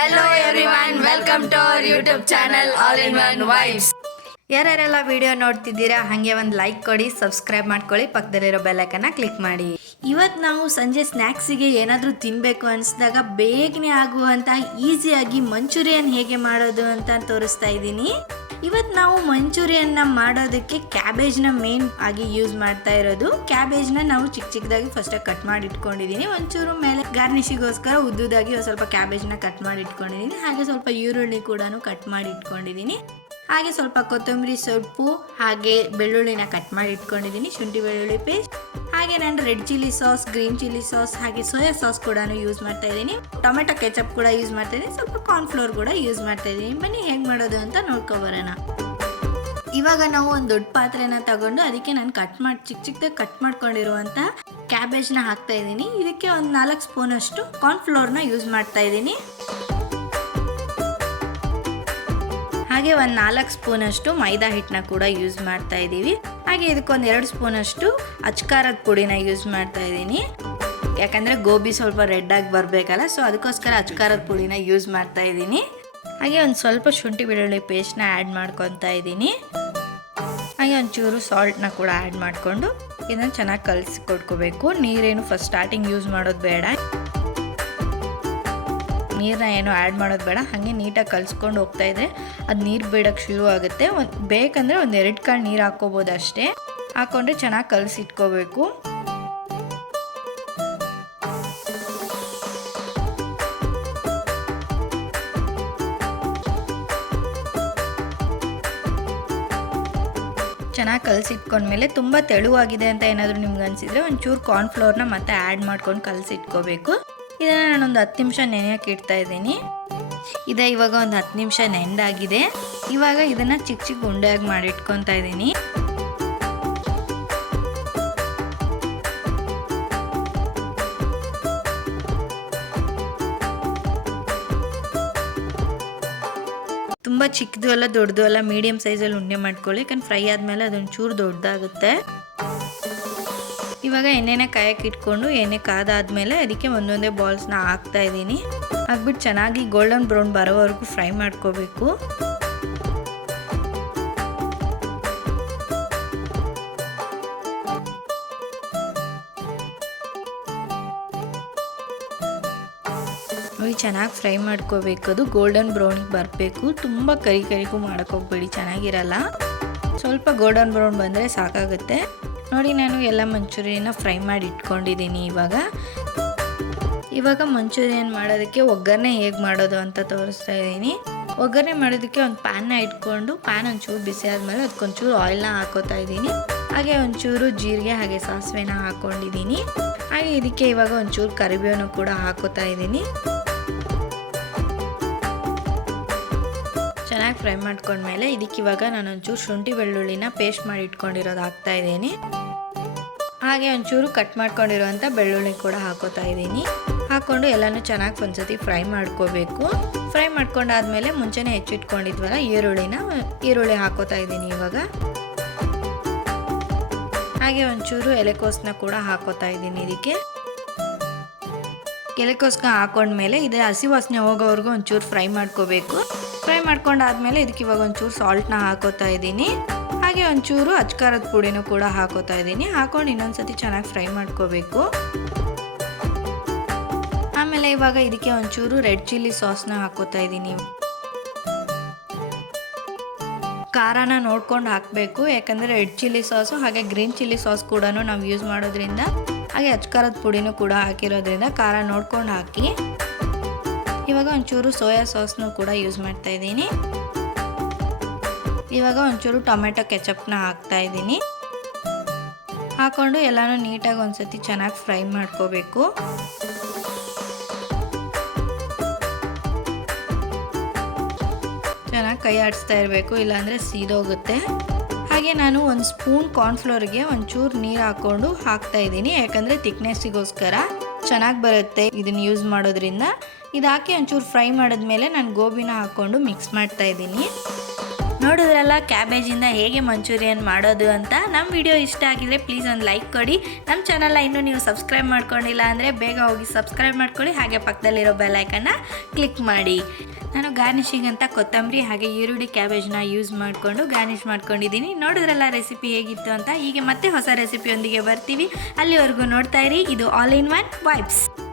Hello everyone welcome to our YouTube channel all in one wives ಯಾರ್ಯಾರೆಲ್ಲ video ನೋಡ್ತಿದ್ದೀರಾ ಹಾಗೆ ಒಂದು like ಕೊಡಿ subscribe ಮಾಡ್ಕೊಳ್ಳಿ ಪಕ್ಕದಲ್ಲಿರೋ ಬೆಲ್ಲೈಕನ್ನ ಕ್ಲಿಕ್ ಮಾಡಿ. ಇವತ್ತು ನಾವು ಸಂಜೆ ಸ್ನ್ಯಾಕ್ಸಿಗೆ ಏನಾದರೂ ತಿನ್ನಬೇಕು ಅನಿಸಿದಾಗ ಬೇಗನೆ ಆಗುವಂಥ ಈಸಿಯಾಗಿ ಮಂಚೂರಿಯನ್ ಹೇಗೆ ಮಾಡೋದು ಅಂತ ತೋರಿಸ್ತಾ ಇದ್ದೀನಿ. ಇವತ್ತು ನಾವು ಮಂಚೂರಿಯನ್ನ ಮಾಡೋದಕ್ಕೆ ಕ್ಯಾಬೇಜ್ನ ಮೇನ್ ಆಗಿ ಯೂಸ್ ಮಾಡ್ತಾ ಇರೋದು. ಕ್ಯಾಬೇಜ್ನ ನಾವು ಚಿಕ್ಕ ಚಿಕ್ಕದಾಗಿ ಫಸ್ಟ್ ಕಟ್ ಮಾಡಿ ಇಟ್ಕೊಂಡಿದ್ದೀನಿ ಒಂಚೂರು ಮೇಲೆ ಗಾರ್ನಿಶಿಗೋಸ್ಕರ ಉದ್ದುದಾಗಿ ಒಂದ್ ಸ್ವಲ್ಪ ಕ್ಯಾಬೇಜ್ನ ಕಟ್ ಮಾಡಿ ಇಟ್ಕೊಂಡಿದ್ದೀನಿ ಹಾಗೆ ಸ್ವಲ್ಪ ಈರುಳ್ಳಿ ಕೂಡ ಕಟ್ ಮಾಡಿ ಇಟ್ಕೊಂಡಿದ್ದೀನಿ ಹಾಗೆ ಸ್ವಲ್ಪ ಕೊತ್ತಂಬರಿ ಸೊಪ್ಪು ಹಾಗೆ ಬೆಳ್ಳುಳ್ಳಿನ ಕಟ್ ಮಾಡಿ ಇಟ್ಕೊಂಡಿದ್ದೀನಿ ಶುಂಠಿ ಬೆಳ್ಳುಳ್ಳಿ ಪೇಸ್ಟ್ ಹಾಗೆ ನಾನು red chilli sauce green chilli sauce ಹಾಗೆ ಸೋಯಾ ಸಾಸ್ ಕೂಡ ಯೂಸ್ ಮಾಡ್ತಾ ಇದ್ದೀನಿ. ಟೊಮೆಟೊ ಕೆಚಪ್ ಕೂಡ ಯೂಸ್ ಮಾಡ್ತಾ ಇದ್ದೀನಿ. ಸ್ವಲ್ಪ ಕಾರ್ನ್ಫ್ಲೋರ್ ಕೂಡ ಯೂಸ್ ಮಾಡ್ತಾ ಇದ್ದೀನಿ. ಬನ್ನಿ ಹೇಗೆ ಮಾಡೋದು ಅಂತ ನೋಡ್ಕೊಬರೋಣ ಇವಾಗ ನಾವು ಒಂದು ದೊಡ್ಡ ಪಾತ್ರೆನ ತಗೊಂಡು ಅದಕ್ಕೆ ನಾನು ಕಟ್ ಮಾಡಿ ಚಿಕ್ಕ ಚಿಕ್ಕದಾಗಿ ಕಟ್ ಮಾಡ್ಕೊಂಡಿರುವಂಥ ಕ್ಯಾಬೇಜ್ನ ಹಾಕ್ತಾ ಇದ್ದೀನಿ. ಇದಕ್ಕೆ ಒಂದು ನಾಲ್ಕು ಸ್ಪೂನ್ ಅಷ್ಟು ಕಾರ್ನ್ಫ್ಲೋರ್ನ ಯೂಸ್ ಮಾಡ್ತಾ ಇದ್ದೀನಿ. ಹಾಗೆ ಒಂದು ನಾಲ್ಕು ಸ್ಪೂನ್ ಅಷ್ಟು ಮೈದಾ ಹಿಟ್ಟನ್ನ ಕೂಡ ಯೂಸ್ ಮಾಡ್ತಾ ಇದ್ದೀವಿ. ಹಾಗೆ ಇದಕ್ಕೊಂದು ಎರಡು ಸ್ಪೂನ್ ಅಷ್ಟು ಅಚ್ಕಾರದ ಪುಡಿನ ಯೂಸ್ ಮಾಡ್ತಾ ಇದ್ದೀನಿ. ಯಾಕಂದರೆ ಗೋಬಿ ಸ್ವಲ್ಪ ರೆಡ್ ಆಗಿ ಬರಬೇಕಲ್ಲ ಸೊ ಅದಕ್ಕೋಸ್ಕರ ಅಚ್ಕಾರದ ಪುಡಿನ ಯೂಸ್ ಮಾಡ್ತಾ ಇದ್ದೀನಿ. ಹಾಗೆ ಒಂದು ಸ್ವಲ್ಪ ಶುಂಠಿ ಬೆಳ್ಳುಳ್ಳಿ ಪೇಸ್ಟ್ನ ಆ್ಯಡ್ ಮಾಡ್ಕೊತಾ ಇದ್ದೀನಿ. ಹಾಗೆ ಒಂಚೂರು ಸಾಲ್ಟ್ನ ಕೂಡ ಆ್ಯಡ್ ಮಾಡಿಕೊಂಡು ಇದನ್ನು ಚೆನ್ನಾಗಿ ಕಲಸಿ ಕೊಟ್ಕೋಬೇಕು. ನೀರೇನು ಫಸ್ಟ್ ಸ್ಟಾರ್ಟಿಂಗ್ ಯೂಸ್ ಮಾಡೋದು ಬೇಡ. ನೀರನ್ನ ಏನು ಆ್ಯಡ್ ಮಾಡೋದು ಬೇಡ. ಹಾಗೆ ನೀಟಾಗಿ ಕಲಿಸ್ಕೊಂಡು ಹೋಗ್ತಾ ಇದ್ರೆ ಅದು ನೀರು ಬಿಡೋಕ್ಕೆ ಶುರು ಆಗುತ್ತೆ. ಒಂದು ಬೇಕಂದರೆ ಒಂದು ಎರಡು ಕಾಳು ನೀರು ಹಾಕ್ಕೋಬೋದು ಅಷ್ಟೇ. ಹಾಕ್ಕೊಂಡ್ರೆ ಚೆನ್ನಾಗಿ ಕಲಸಿಟ್ಕೋಬೇಕು. ಚೆನ್ನಾಗಿ ಕಲಸಿಟ್ಕೊಂಡ್ಮೇಲೆ ತುಂಬ ತೆಳುವಾಗಿದೆ ಅಂತ ಏನಾದರೂ ನಿಮ್ಗೆ ಅನಿಸಿದ್ರೆ ಒಂಚೂರು ಕಾರ್ನ್ಫ್ಲೋರ್ನ ಮತ್ತೆ ಆ್ಯಡ್ ಮಾಡ್ಕೊಂಡು ಕಲಸಿಟ್ಕೋಬೇಕು. ಇದನ್ನು ನಾನೊಂದು ಹತ್ತು ನಿಮಿಷ ನೆನೆಯೋಕೆ ಇಡ್ತಾ ಇದ್ದೀನಿ. ಇದೆ ಇವಾಗ ಒಂದು ಹತ್ತು ನಿಮಿಷ ನೆಂದಾಗಿದೆ ಇವಾಗ ಇದನ್ನು ಚಿಕ್ಕ ಚಿಕ್ಕ ಉಂಡೆಯಾಗಿ ಮಾಡಿಟ್ಕೊತಾ ಇದ್ದೀನಿ. ತುಂಬ ಚಿಕ್ಕದು ಅಲ್ಲ ದೊಡ್ಡದು ಅಲ್ಲ ಮೀಡಿಯಮ್ ಸೈಜಲ್ಲಿ ಉಂಡೆ ಮಾಡ್ಕೊಳ್ಳಿ. ಯಾಕಂದ್ರೆ ಫ್ರೈ ಆದಮೇಲೆ ಅದೊಂದು ಚೂರು ದೊಡ್ಡದಾಗುತ್ತೆ. ಇವಾಗ ಎಣ್ಣೆನ ಕಾಯಕ್ಕೆ ಇಟ್ಕೊಂಡು ಎಣ್ಣೆ ಕಾದಾದ್ಮೇಲೆ ಅದಕ್ಕೆ ಒಂದೊಂದೇ ಬಾಲ್ಸ್ನ ಹಾಕ್ತಾ ಇದ್ದೀನಿ. ಹಾಕ್ಬಿಟ್ಟು ಚೆನ್ನಾಗಿ ಗೋಲ್ಡನ್ ಬ್ರೌನ್ ಬರೋವರೆಗೂ ಫ್ರೈ ಮಾಡ್ಕೋಬೇಕು. ಚೆನ್ನಾಗಿ ಫ್ರೈ ಮಾಡ್ಕೋಬೇಕು. ಅದು ಗೋಲ್ಡನ್ ಬ್ರೌನಿಗೆ ಬರಬೇಕು. ತುಂಬ ಕರಿ ಕರಿಗೂ ಹೋಗ್ಬೇಡಿ, ಚೆನ್ನಾಗಿರಲ್ಲ. ಸ್ವಲ್ಪ ಗೋಲ್ಡನ್ ಬ್ರೌನ್ ಬಂದರೆ ಸಾಕಾಗುತ್ತೆ. ನೋಡಿ ನಾನು ಎಲ್ಲ ಮಂಚೂರಿಯನ್ನ ಫ್ರೈ ಮಾಡಿ ಇಟ್ಕೊಂಡಿದ್ದೀನಿ ಇವಾಗ. ಇವಾಗ ಮಂಚೂರಿಯನ್ ಮಾಡೋದಕ್ಕೆ ಒಗ್ಗರಣೆ ಹೇಗೆ ಮಾಡೋದು ಅಂತ ತೋರಿಸ್ತಾ ಇದ್ದೀನಿ. ಒಗ್ಗರಣೆ ಮಾಡೋದಕ್ಕೆ ಒಂದು ಪ್ಯಾನ್ನ ಇಟ್ಕೊಂಡು ಪ್ಯಾನ್ ಒಂಚೂರು ಬಿಸಿ ಆದಮೇಲೆ ಅದಕ್ಕೊಂಚೂರು ಆಯಿಲ್ನ ಹಾಕೋತಾ ಇದ್ದೀನಿ. ಹಾಗೆ ಒಂಚೂರು ಜೀರಿಗೆ ಹಾಗೆ ಸಾಸಿವೆನ ಹಾಕ್ಕೊಂಡಿದ್ದೀನಿ ಹಾಗೆ ಇದಕ್ಕೆ ಇವಾಗ ಒಂಚೂರು ಕರಿಬೇವನ್ನು ಕೂಡ ಹಾಕೋತಾ ಇದ್ದೀನಿ. ಚೆನ್ನಾಗಿ ಫ್ರೈ ಮಾಡ್ಕೊಂಡ್ಮೇಲೆ ಇದಕ್ಕೆ ಇವಾಗ ನಾನು ಒಂಚೂರು ಶುಂಠಿ ಬೆಳ್ಳುಳ್ಳಿನ ಪೇಸ್ಟ್ ಮಾಡಿ ಇಟ್ಕೊಂಡಿರೋದು ಹಾಕ್ತಾ ಇದ್ದೀನಿ. ಹಾಗೆ ಒಂಚೂರು ಕಟ್ ಮಾಡ್ಕೊಂಡಿರುವಂಥ ಬೆಳ್ಳುಳ್ಳಿ ಕೂಡ ಹಾಕೋತಾ ಇದ್ದೀನಿ. ಹಾಕ್ಕೊಂಡು ಎಲ್ಲನೂ ಚೆನ್ನಾಗಿ ಒಂದ್ಸತಿ ಫ್ರೈ ಮಾಡ್ಕೋಬೇಕು. ಫ್ರೈ ಮಾಡ್ಕೊಂಡಾದ್ಮೇಲೆ ಮುಂಚೆನೇ ಹೆಚ್ಚಿಟ್ಕೊಂಡಿದ್ವಲ್ಲ ಈರುಳ್ಳಿನ, ಈರುಳ್ಳಿ ಹಾಕೋತಾ ಇದ್ದೀನಿ ಇವಾಗ. ಹಾಗೆ ಒಂಚೂರು ಎಲೆಕೋಸನ್ನ ಕೂಡ ಹಾಕೋತಾ ಇದ್ದೀನಿ ಇದಕ್ಕೆ. ಎಲೆಕೋಸ್ನ ಹಾಕೊಂಡ್ಮೇಲೆ ಇದೆ ಹಸಿ ವಾಸನೆ ಹೋಗೋವರೆಗೂ ಒಂಚೂರು ಫ್ರೈ ಮಾಡ್ಕೋಬೇಕು. ಫ್ರೈ ಮಾಡ್ಕೊಂಡಾದ್ಮೇಲೆ ಇದಕ್ಕೆ ಇವಾಗ ಒಂಚೂರು ಸಾಲ್ಟ್ನ ಹಾಕೋತಾ ಇದ್ದೀನಿ. ಹಾಗೆ ಒಂಚೂರು ಅಚ್ಕಾರದ ಪುಡಿನೂ ಕೂಡ ಹಾಕೋತಾ ಇದ್ದೀನಿ. ಹಾಕೊಂಡು ಇನ್ನೊಂದ್ಸತಿ ಚೆನ್ನಾಗಿ ಫ್ರೈ ಮಾಡ್ಕೋಬೇಕು. ಆಮೇಲೆ ಇವಾಗ ಇದಕ್ಕೆ ಒಂಚೂರು ರೆಡ್ ಚಿಲ್ಲಿ ಸಾಸ್ನ ಹಾಕೋತಾ ಇದ್ದೀನಿ. ಖಾರನ ನೋಡ್ಕೊಂಡು ಹಾಕಬೇಕು. ಯಾಕಂದರೆ ರೆಡ್ ಚಿಲ್ಲಿ ಸಾಸು ಹಾಗೆ ಗ್ರೀನ್ ಚಿಲ್ಲಿ ಸಾಸ್ ಕೂಡ ನಾವು ಯೂಸ್ ಮಾಡೋದ್ರಿಂದ ಹಾಗೆ ಅಚ್ಕಾರದ ಪುಡಿನೂ ಕೂಡ ಹಾಕಿರೋದ್ರಿಂದ ಖಾರ ನೋಡ್ಕೊಂಡು ಹಾಕಿ. ಇವಾಗ ಒಂಚೂರು ಸೋಯಾ ಸಾಸ್ನು ಕೂಡ ಯೂಸ್ ಮಾಡ್ತಾ ಇದ್ದೀನಿ. ಇವಾಗ ಒಂಚೂರು ಟೊಮೆಟೊ ಕೆಚಪ್ನ ಹಾಕ್ತಾ ಇದ್ದೀನಿ. ಹಾಕೊಂಡು ಎಲ್ಲನೂ ನೀಟಾಗಿ ಒಂದ್ಸತಿ ಚೆನ್ನಾಗಿ ಫ್ರೈ ಮಾಡ್ಕೋಬೇಕು. ಚೆನ್ನಾಗಿ ಕೈ ಆಡಿಸ್ತಾ ಇರಬೇಕು, ಇಲ್ಲಾಂದರೆ ಸೀದೋಗುತ್ತೆ. ಹಾಗೆ ನಾನು ಒಂದು ಸ್ಪೂನ್ ಕಾರ್ನ್ಫ್ಲೋರ್ಗೆ ಒಂಚೂರು ನೀರು ಹಾಕ್ಕೊಂಡು ಹಾಕ್ತಾ ಇದ್ದೀನಿ. ಯಾಕಂದರೆ ತಿಕ್ನೆಸ್ಸಿಗೋಸ್ಕರ ಚೆನ್ನಾಗಿ ಬರುತ್ತೆ ಇದನ್ನು ಯೂಸ್ ಮಾಡೋದ್ರಿಂದ. ಇದಾಕಿ ಒಂಚೂರು ಫ್ರೈ ಮಾಡಿದ್ಮೇಲೆ ನಾನು ಗೋಬಿನ ಹಾಕ್ಕೊಂಡು ಮಿಕ್ಸ್ ಮಾಡ್ತಾ ಇದ್ದೀನಿ. ನೋಡಿದ್ರಲ್ಲ ಕ್ಯಾಬೇಜಿಂದ ಹೇಗೆ ಮಂಚೂರಿಯನ್ ಮಾಡೋದು ಅಂತ? ನಮ್ಮ ವಿಡಿಯೋ ಇಷ್ಟ ಆಗಿದ್ರೆ ಪ್ಲೀಸ್ ಒಂದು ಲೈಕ್ ಕೊಡಿ. ನಮ್ಮ ಚಾನಲ್ನ ಇನ್ನೂ ನೀವು ಸಬ್ಸ್ಕ್ರೈಬ್ ಮಾಡ್ಕೊಂಡಿಲ್ಲ ಅಂದರೆ ಬೇಗ ಹೋಗಿ ಸಬ್ಸ್ಕ್ರೈಬ್ ಮಾಡ್ಕೊಳ್ಳಿ. ಹಾಗೆ ಪಕ್ಕದಲ್ಲಿರೋ ಬೆಲ್ಲೈಕನ್ನ ಕ್ಲಿಕ್ ಮಾಡಿ. ನಾನು ಗಾರ್ನಿಷಿಂಗ್ ಅಂತ ಕೊತ್ತಂಬರಿ ಹಾಗೆ ಈರುಳ್ಳಿ ಕ್ಯಾಬೇಜ್ನ ಯೂಸ್ ಮಾಡಿಕೊಂಡು ಗಾರ್ನಿಷ್ ಮಾಡ್ಕೊಂಡಿದ್ದೀನಿ. ನೋಡಿದ್ರಲ್ಲ ರೆಸಿಪಿ ಹೇಗಿತ್ತು ಅಂತ? ಹೀಗೆ ಮತ್ತೆ ಹೊಸ ರೆಸಿಪಿಯೊಂದಿಗೆ ಬರ್ತೀವಿ. ಅಲ್ಲಿವರೆಗೂ ನೋಡ್ತಾ ಇರಿ. ಇದು ಆಲ್ ಇನ್ ಒನ್ ವೈಬ್ಸ್